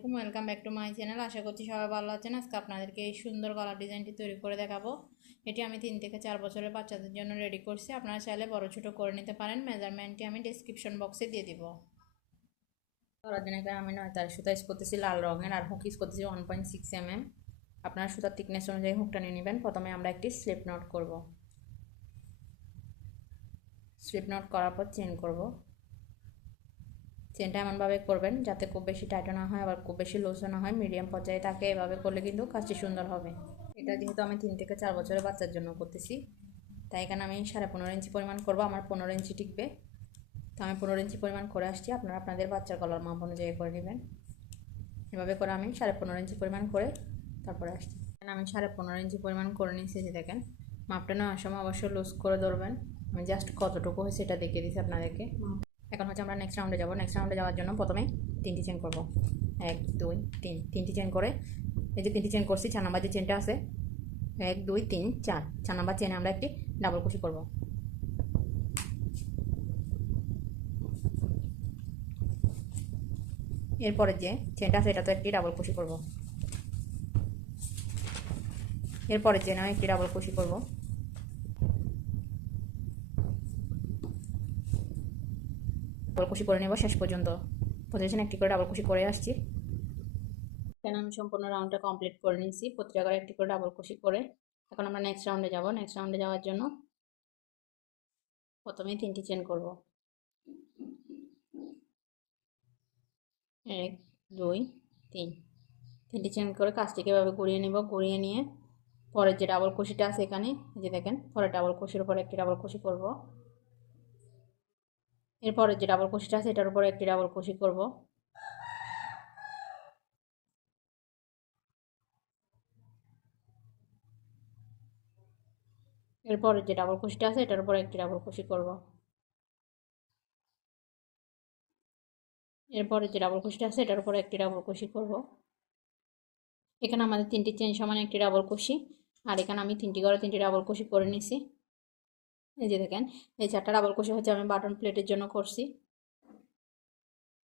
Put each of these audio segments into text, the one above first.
আলাইকুম welcome back to my channel আশা করছি সবাই ভালো আছেন। আজকে আপনাদেরকে এই সুন্দর গলার ডিজাইনটি তৈরি করে দেখাবো। এটি আমি তিন থেকে চার বছরের বাচ্চাদের জন্য রেডি করছি। আপনারা চাইলে বড় ছোটো করে নিতে পারেন। মেজারমেন্টটি আমি ডিসক্রিপশন বক্সে দিয়ে দিব। জন্য এখানে আমি নয় তার সুতা ইস করতেছি লাল রঙের আর হুক ইউজ করতেছি one point six M M আপনারা সুতার থিকনেস অনুযায়ী হুকটা নিয়ে নেবেন। প্রথমে আমরা একটি স্লিপ নট করব। স্লিপ নট করার পর চেন করব। চেনটা এমনভাবে করবেন যাতে খুব বেশি টাইটও না হয়, আবার খুব বেশি লুজও না হয়। মিডিয়াম পর্যায়ে থাকে এভাবে করলে কিন্তু কাজটি সুন্দর হবে। এটা যেহেতু আমি তিন থেকে চার বছরের বাচ্চার জন্য করতেছি, তাই এখানে আমি সাড়ে পনেরো ইঞ্চি পরিমাণ করব। আমার পনেরো ইঞ্চি টিকবে। তো আমি পনেরো ইঞ্চি পরিমাণ করে আসছি। আপনারা আপনাদের বাচ্চার গলার মাপ অনুযায়ী করে নেবেন। এভাবে করে আমি সাড়ে পনেরো ইঞ্চি পরিমাণ করে তারপরে আসছি। আমি সাড়ে পনেরো ইঞ্চি পরিমাণ করে নিয়েছি যে দেখেন, মাপটা নেওয়ার সময় অবশ্যই লুজ করে ধরবেন। আমি জাস্ট কতটুকু হয়েছে এটা দেখিয়ে দিচ্ছি আপনাদেরকে। এখন হচ্ছে আমরা নেক্সট রাউন্ডে যাব। নেক্সট রাউন্ডে যাওয়ার জন্য প্রথমে তিনটি চেন করব। এক, দুই, তিন। তিনটি চেন করে, এই যে তিনটি চেন করছি, চার নাম্বার যে চেনটা আছে, এক, দুই, তিন, চার। চার নাম্বার চেনে আমরা একটি ডাবল কুশি করব। এরপরে যে চেনটা আছে এটা তো একটি ডাবল কুশি করব। এরপরে চেনে একটি ডাবল কুশি করব। কুশি করে নেব শেষ পর্যন্ত। প্রতিদিন একটি করে ডাবল কুশি করে আসছি। এখানে আমি সম্পূর্ণ রাউন্ডটা কমপ্লিট করে নিয়েছি? প্রতিটা জায়গায় একটি করে ডাবল কুশি করে। এখন আমরা নেক্সট রাউন্ডে যাব। নেক্সট রাউন্ডে যাওয়ার জন্য প্রথমেই তিনটি চেন করব। এক, দুই, তিন। তিনটি চেন করে কাজটিকে এভাবে ঘুরিয়ে নেব। ঘুরিয়ে নিয়ে পরের যে ডাবল কুশিটা আছে এখানে যে দেখেন, পরের ডাবল কুশির উপর একটি ডাবল কুশি করব। এরপরে যে ডাবল কুশিটা আছে, এটার উপরে একটি ডাবল কুশি করব। এরপরে যে ডাবল কুশিটা আছে, এটার উপরে একটি ডাবল কুশি করব। এরপরে যে ডাবল কুশিটা আছে, এটার উপরে একটি ডাবল কুশি করব। এখানে আমাদের তিনটি চেন সমান একটি ডাবল কুশি আর এখানে আমি তিনটি করে তিনটি ডাবল কুশি করে নিছি। এই যে দেখেন, এই চারটা ডাবল কুশি হচ্ছে আমি বাটন প্লেটের জন্য করছি।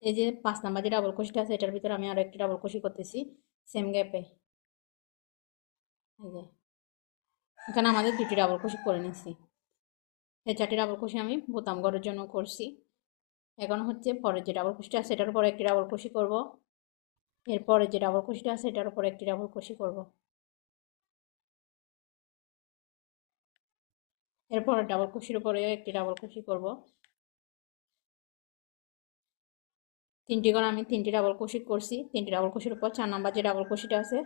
এই যে পাঁচ নাম্বার যে ডাবল কুশিটা আছে, এটার ভিতরে আমি আরও একটি ডাবল কুশি করতেছি সেম গ্যাপে এই যে, এখানে আমাদের দুটি ডাবল কুশি করে নিছি। এই চারটি ডাবল কুশি আমি বোতাম গড়ের জন্য করছি। এখন হচ্ছে পরের যে ডাবল কুশিটা আছে সেটার উপরে একটি ডাবল কুশি করব। এরপরে যে ডাবল কুশিটা আছে, এটার উপরে একটি ডাবল কুশি করব। এরপর ডাবল কুশির উপরে একটি ডাবল কুশি করব তিনটি করে আমি তিনটি ডাবল কুশি করছি তিনটি ডাবল কুশির উপর চার নাম্বার যে ডাবল কুশিটা আছে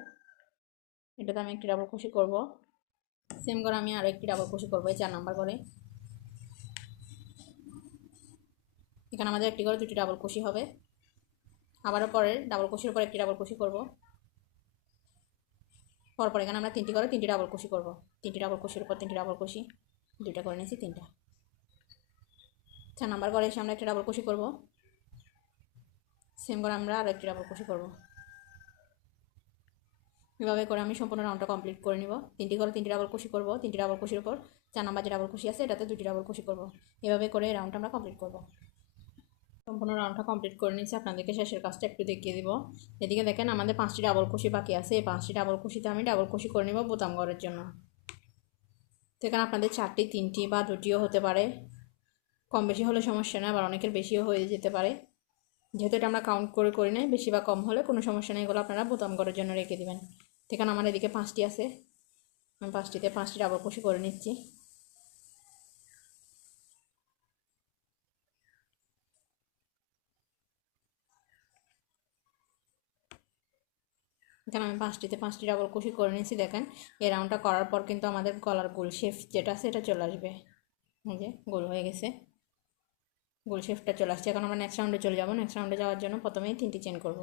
এটাতে আমি একটি ডাবল কুশি করব সেম করে আমি আরও একটি ডাবল কুশি করব এই চার নাম্বার করে এখানে আমাদের একটি করে দুটি ডাবল কুশি হবে আবারও পরে ডাবল কুশির উপর একটি ডাবল কুশি করব পরপর এখানে আমরা তিনটি করে তিনটি ডাবল কুশি করব তিনটি ডাবল কুশির উপর তিনটি ডাবল কুশি দুইটা করে নিয়েছি, তিনটা। চার নাম্বার করে এসে আমরা একটা ডাবল কুশি করব। সেম করে আমরা আরও একটি ডাবল কুশি করব। এভাবে করে আমি সম্পূর্ণ রাউন্ডটা কমপ্লিট করে নিব। তিনটি করে তিনটি ডাবল কুশি করব, তিনটি ডাবল কুশির উপর চার নাম্বার যে ডাবল কুশি আছে, এটাতে দুটি ডাবল কুশি করব। এভাবে করে রাউন্ডটা আমরা কমপ্লিট করব। সম্পূর্ণ রাউন্ডটা কমপ্লিট করে নিয়েছি। আপনাদেরকে শেষের কাজটা একটু দেখিয়ে দিব। এদিকে দেখেন আমাদের পাঁচটি ডাবল কুশি বাকি আছে। এই পাঁচটি ডাবল কুশিতে আমি ডাবল কুশি করে নিব বোতাম ঘরের জন্য। তো এখানে আপনাদের চারটি, তিনটি বা দুটিও হতে পারে। কম বেশি হলে সমস্যা নেই আবার অনেকের বেশিও হয়ে যেতে পারে। যেহেতু এটা আমরা কাউন্ট করে করি নাই, বেশি বা কম হলে কোনো সমস্যা নেই, এগুলো আপনারা বোতাম করার জন্য রেখে দেবেন। সেখানে আমার এদিকে পাঁচটি আছে, আমি পাঁচটিতে পাঁচটি ডাবল কষি করে নিচ্ছি। এখানে আমি পাঁচটিতে পাঁচটি ডাবল কুশি করে নিয়েছি, দেখেন। এই রাউন্ডটা করার পর কিন্তু আমাদের গলার গোল শেফ যেটা আছে এটা চলে আসবে। এই যে, গোল হয়ে গেছে। গোল শেফটা চলে আসছে। এখন আমরা নেক্সট রাউন্ডে চলে যাব। নেক্সট রাউন্ডে যাওয়ার জন্য প্রথমেই তিনটি চেন করব।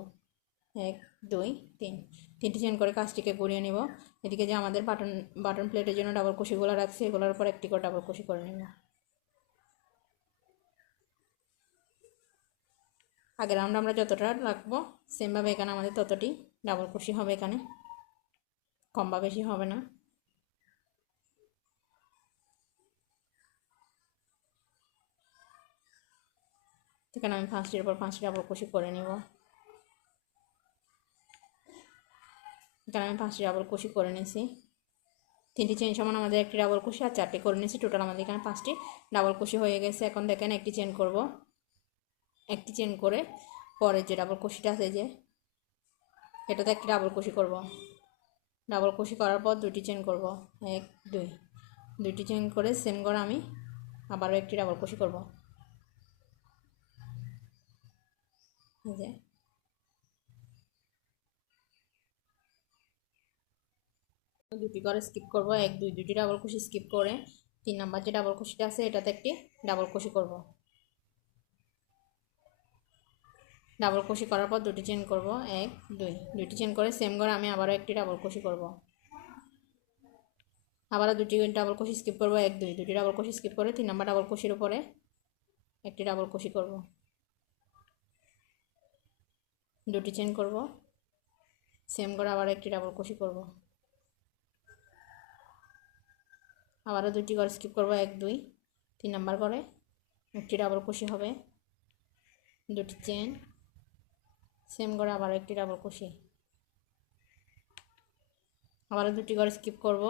এক, দুই, তিন। তিনটি চেন করে কাজটিকে গড়িয়ে নিব। এদিকে যে আমাদের বাটন বাটন প্লেটের জন্য ডাবল কুশিগুলো রাখছি, এগুলোর উপর একটি করে ডাবল কুশি করে নেব। আগের রাউন্ডে আমরা যতটা রাখব সেমভাবে এখানে আমাদের ততটি ডাবল কুশি হবে এখানে। কম বা বেশি হবে না। এখানে আমি পাঁচটির উপর পাঁচটি ডাবল কুশি করে নেব। এখানে আমি পাঁচটি ডাবল কুশি করে নিয়েছি তিনটি চেন সমান আমাদের একটি ডাবল কুশি আর চারটি করে নিয়েছি টোটাল আমাদের এখানে পাঁচটি ডাবল কুশি হয়ে গেছে। এখন দেখেন একটি চেন করব। একটি চেন করে পরে যে ডাবল কুশিটা আছে যে এটাতে একটি ডাবল কুশি করব। ডাবল কুশি করার পর দুটি চেন করব। এক, দুই। দুইটি চেন করে সেম করে আমি আবারও একটি ডাবল কুশি করব। যে। দুটি করে স্কিপ করব। এক, দুই। দুটি ডাবল কুশি স্কিপ করে তিন নাম্বার যে ডাবল কুশিটা আছে, এটাতে একটি ডাবল কুশি করব। ডাবল কুশি করার পর দুটি চেন করব। এক, দুই। দুটি চেন করে সেম করে আমি আবারও একটি ডাবল কুশি করব। আবারও দুটি ডাবল কুশি স্কিপ করব। এক, দুই। দুটি ডাবল কুশি স্কিপ করে তিন নাম্বার ডাবল কুশির উপরে একটি ডাবল কুশি করব। দুটি চেন করব। সেম করে আবার একটি ডাবল কুশি করব। আবারও দুটি করে স্কিপ করব। এক, দুই। তিন নাম্বার করে একটি ডাবল কুশি হবে। দুটি চেন সেম করে আবার একটি ডাবল কুশি আবারও দুটি করে স্কিপ করব।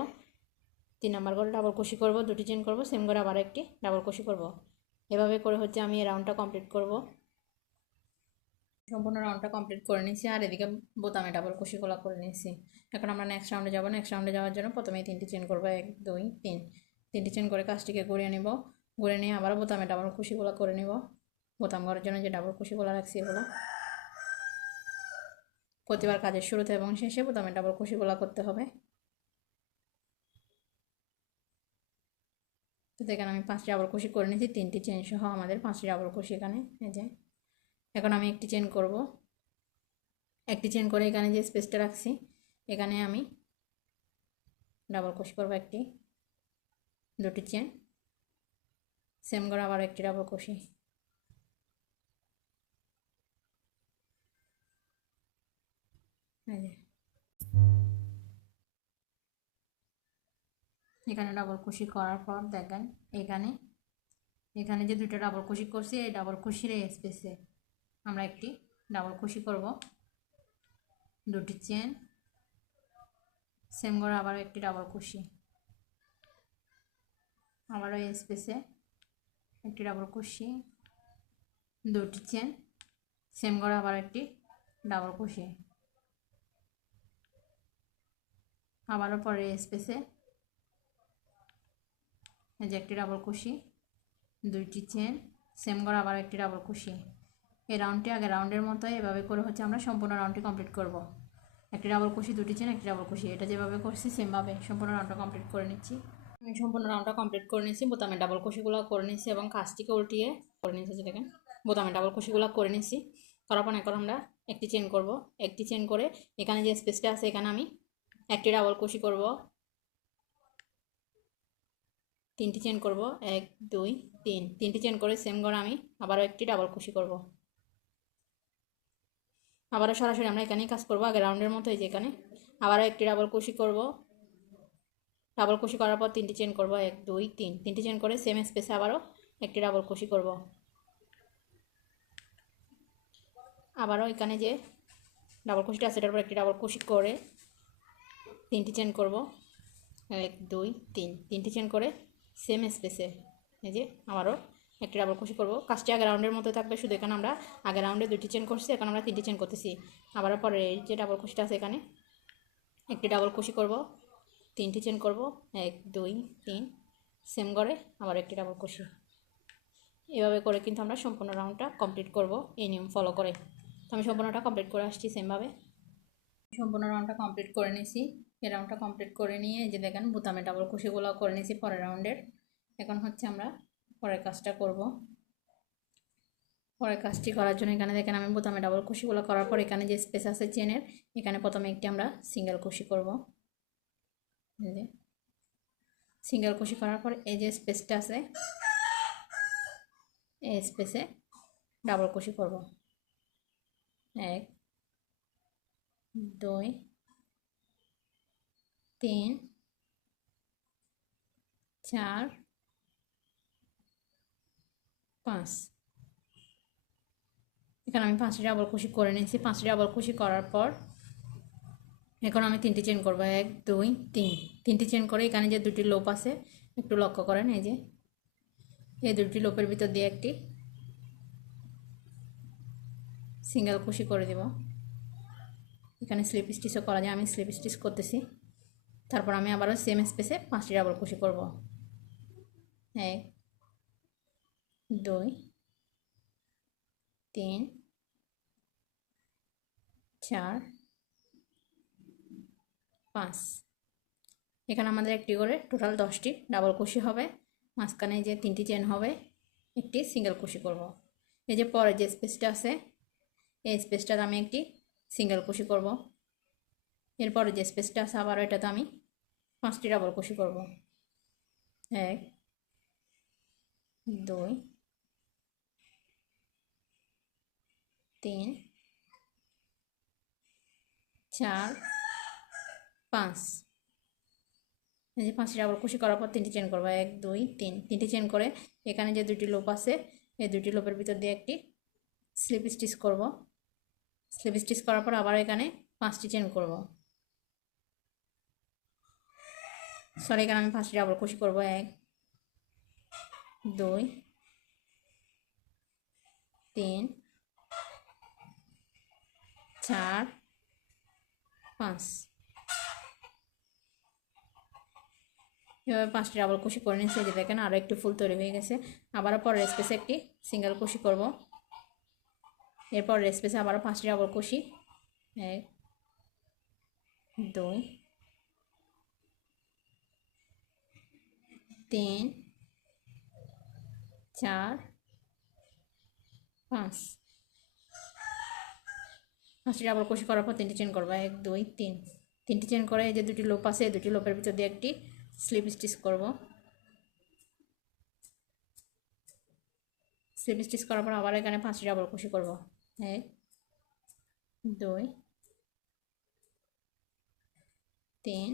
তিন নাম্বার করে ডাবল কুশি করব, দুটি চেন করব সেম করে আবার একটি ডাবল কুশি করব। এভাবে করে হচ্ছে আমি এই রাউন্ডটা কমপ্লিট করব। সম্পূর্ণ রাউন্ডটা কমপ্লিট করে নিয়েছি আর এদিকে বোতামে ডাবল কুশিগুলো করে নিয়েছি। এখন আমরা নেক্সট রাউন্ডে যাব। নেক্সট রাউন্ডে যাওয়ার জন্য প্রথমে তিনটি চেন করব, এক, দুই, তিন। তিনটি চেন করে কাজটিকে ঘুরিয়ে নিব। ঘুরে নিয়ে আবার বোতামে ডাবল কুশিগুলো করে নিব। বোতাম করার জন্য যে ডাবল কুশিগুলো রাখছি এগুলো। প্রতিবার কাজের শুরুতে এবং শেষে বোতামে ডাবল কুশিগুলো করতে হবে। তো দেখেন আমি পাঁচটি ডাবল কুশি করে নিয়েছি, তিনটি চেন সহ আমাদের পাঁচটি ডাবল কুশি এখানে, এই যে। এখন আমি একটি চেন করব। একটি চেন করে এখানে যে স্পেসটা রাখছি, এখানে আমি ডাবল কুশি করব একটি, দুটি চেন সেম করে আবার একটি ডাবল কুশি এখানে ডাবল কুশি করার পর দেখেন, এখানে এখানে যে দুটো ডাবল কুশি করছি, এই ডাবল কুশির এই স্পেসে আমরা একটি ডাবল কুশি করব। দুটি চেন সেম করে আবার একটি ডাবল কুশি আবারও এই স্পেসে একটি ডাবল কুশি দুটি চেন সেম করে আবার একটি ডাবল কুশি আবারও পরে স্পেসে এই যে একটি ডাবল কুশি দুইটি চেন সেম করে আবার একটি ডাবল কুশি এই রাউন্ডটি আগে রাউন্ডের মতো এভাবে করে হচ্ছে আমরা সম্পূর্ণ রাউন্ডটি কমপ্লিট করব। একটি ডাবল কুশি দুটি চেন একটি ডাবল কুশি এটা যেভাবে করছি সেমভাবে সম্পূর্ণ রাউন্ডটা কমপ্লিট করে নিচ্ছি। আমি সম্পূর্ণ রাউন্ডটা কমপ্লিট করে নিয়েছি, বোতামে ডাবল কুশিগুলো করে নিয়েছি এবং কাজটিকে উল্টিয়ে করে নিয়েছি দেখেন। বোতামে ডাবল কুশিগুলো করে নিয়েছি। করার পর এখন আমরা একটি চেন করব। একটি চেন করে এখানে যে স্পেসটা আছে, এখানে আমি একটি ডাবল কুশি করব। তিনটি চেন করব। এক, দুই, তিন। তিনটি চেন করে সেম করে আমি আবারও একটি ডাবল কুশি করব। আবারও সরাসরি আমরা এখানেই কাজ করব আগে রাউন্ডের মতো এই যে এখানে। আবারও একটি ডাবল কুশি করব। ডাবল কুশি করার পর তিনটি চেন করব। এক, দুই, তিন। তিনটি চেন করে সেম স্পেসে আবারও একটি ডাবল কুশি করব। আবারও এখানে যে ডাবল কুশিটা আছে, এটার একটি ডাবল কুশি করে তিনটি চেন করব। এক, দুই, তিন। তিনটি চেন করে সেম স্পেসে এই যে আবারও একটি ডাবল কুশি করব। কাজটি আগে রাউন্ডের মতো থাকবে, শুধু এখানে আমরা আগে রাউন্ডে দুটি চেন করছি, এখন আমরা তিনটি চেন করতেছি। আবারও পরে এই যে ডাবল কুশিটা আছে এখানে, একটি ডাবল কুশি করব। তিনটি চেন করব, এক, দুই, তিন সেম করে আবার একটি ডাবল কুশি এভাবে করে কিন্তু আমরা সম্পূর্ণ রাউন্ডটা কমপ্লিট করব, এই নিয়ম ফলো করে। তো আমি সম্পূর্ণটা কমপ্লিট করে আসছি সেমভাবে সম্পূর্ণ রাউন্ডটা কমপ্লিট করে নিয়েছি এই রাউন্ডটা কমপ্লিট করে নিয়ে এই যে দেখেন বুতামে ডাবল কুশিগুলো করে নিয়েছি পরের রাউন্ডের এখন হচ্ছে আমরা পরের কাজটা করব। পরের কাজটি করার জন্য এখানে দেখেন আমি বোতামে ডাবল কুশিগুলো করার পর এখানে যে স্পেস আছে চেনের এখানে প্রথমে একটি আমরা সিঙ্গেল কুশি করব। সিঙ্গেল কুশি করার পর এই যে স্পেসটা আছে, এই স্পেসে ডাবল কুশি করব। এক, দুই তিন, চার, পাঁচ। এখানে আমি পাঁচটি ডাবল কুশি করে নিয়েছি। পাঁচটি ডাবল কুশি করার পর এখন আমি তিনটি চেন করব। এক, দুই, তিন। তিনটি চেন করে এখানে যে দুটি লোপ আছে, একটু লক্ষ্য করেন, এই যে। এই দুটি লোপের ভিতর দিয়ে একটি সিঙ্গেল কুশি করে দেব। এখানে স্লিপ স্টিচও করা যায়, আমি স্লিপ স্টিচ করতেছি। তারপর আমি আবারও সেম স্পেসে পাঁচটি ডাবল কুশি করব এক, দুই, তিন, চার, পাঁচ এখানে আমাদের একটি করে টোটাল দশটি ডাবল কুশি হবে মাঝখানে যে তিনটি চেন হবে, একটি সিঙ্গেল কুশি করব। এই যে পরে যে স্পেসটা আছে, এই স্পেসটাতে আমি একটি সিঙ্গেল কুশি করব। এরপরে যে স্পেসটা আছে আবার এটাতে আমি পাঁচটি ডাবল কুশি করব। এক, দুই, তিন, চার, পাঁচ। এই যে পাঁচটি ডাবল কুশি করার পর তিনটি চেন করব। এক, দুই, তিন। তিনটি চেন করে এখানে যে দুটি লোপ আছে, এই দুটি লোপের ভিতর দিয়ে একটি স্লিপ স্টিচ করব। স্লিপ স্টিচ করার পর আবার এখানে পাঁচটি চেন করব। সরি এখানে আমি পাঁচটি ডাবল কুশি করব। এক, দুই, তিন, চার, পাঁচ। এভাবে পাঁচটি ডাবল কুশি করে নিচ্ছি যে দেখেন আরও একটু ফুল তৈরি হয়ে গেছে। আবারও পরের স্পেসে একটি সিঙ্গেল কুশি করব। এরপর স্পেসে আবারও পাঁচটি ডাবল কুশি এক, দুই তিন, চার, পাঁচ। পাঁচটি ডাবল কুশি করার পর তিনটি চেন করব। এক, দুই, তিন। তিনটি চেন করে যে দুটি লোপ আছে দুটি লোপের ভিতর দিয়ে একটি স্লিপ স্টিচ করব। স্লিপ স্টিচ করার পর আবার এখানে পাঁচটি ডাবল কুশি করব। এক, দুই, তিন।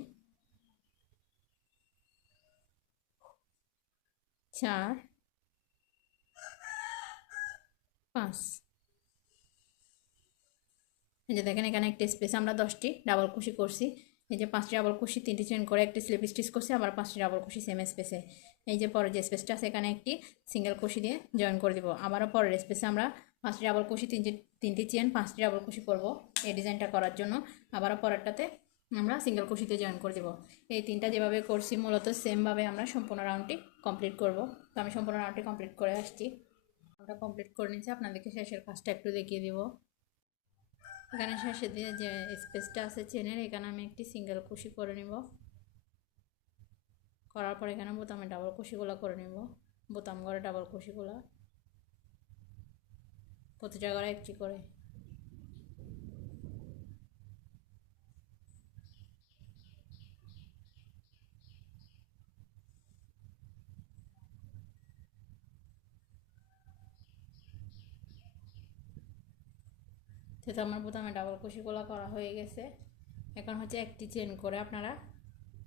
চার পাঁচ এই যে দেখেন এখানে একটি স্পেস আমরা দশটি ডাবল কুশি করছি। এই যে পাঁচটি ডাবল কুশি, তিনটি চেন করে একটি স্লিপ স্টিচ করছি, আবার পাঁচটি ডাবল কুশি সেম স্পেসে এই যে পরের যে স্পেসটা আছে, এখানে একটি সিঙ্গেল কুশি দিয়ে জয়েন করে দিব। আবারও পরের স্পেসে আমরা পাঁচটি ডাবল কুশি, তিনটি তিনটি চেন পাঁচটি ডাবল কুশি করব এই ডিজাইনটা করার জন্য। আবারও পরেরটাতে আমরা সিঙ্গেল কুশিতে জয়েন করে দেব। এই তিনটা যেভাবে করছি, মূলত সেমভাবে আমরা সম্পূর্ণ রাউন্ডটি কমপ্লিট করব। তো আমি সম্পূর্ণ রাউন্ডটি কমপ্লিট করে আসছি। আমরা কমপ্লিট করে নিচ্ছি আপনাদেরকে শেষের কাজটা একটু দেখিয়ে দিব। এখানে শেষে দিয়ে যে স্পেসটা আছে চেনের এখানে আমি একটি সিঙ্গেল কুশি করে নিব। করার পর এখানে বোতামে ডাবল কুশিগুলো করে নিব। বোতাম করে ডাবল কুশিগুলো প্রতিটা করে একটি করে। তো আমার বোতামে ডাবল কুশিগুলো করা হয়ে গেছে। এখন হচ্ছে একটি চেন করে আপনারা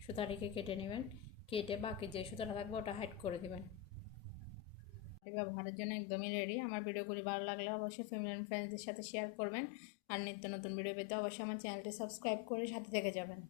সুতাটিকে কেটে নেবেন। কেটে বাকি যে সুতাটা থাকবে ওটা হাইট করে দেবেন। ব্যবহারের জন্য একদমই রেডি আমার ভিডিওগুলি ভালো লাগলে অবশ্যই ফ্যামিলি অ্যান্ড ফ্রেন্ডসদের সাথে শেয়ার করবেন। আর নিত্য নতুন ভিডিও পেতে অবশ্যই আমার চ্যানেলটি সাবস্ক্রাইব করে সাথে থেকে যাবেন।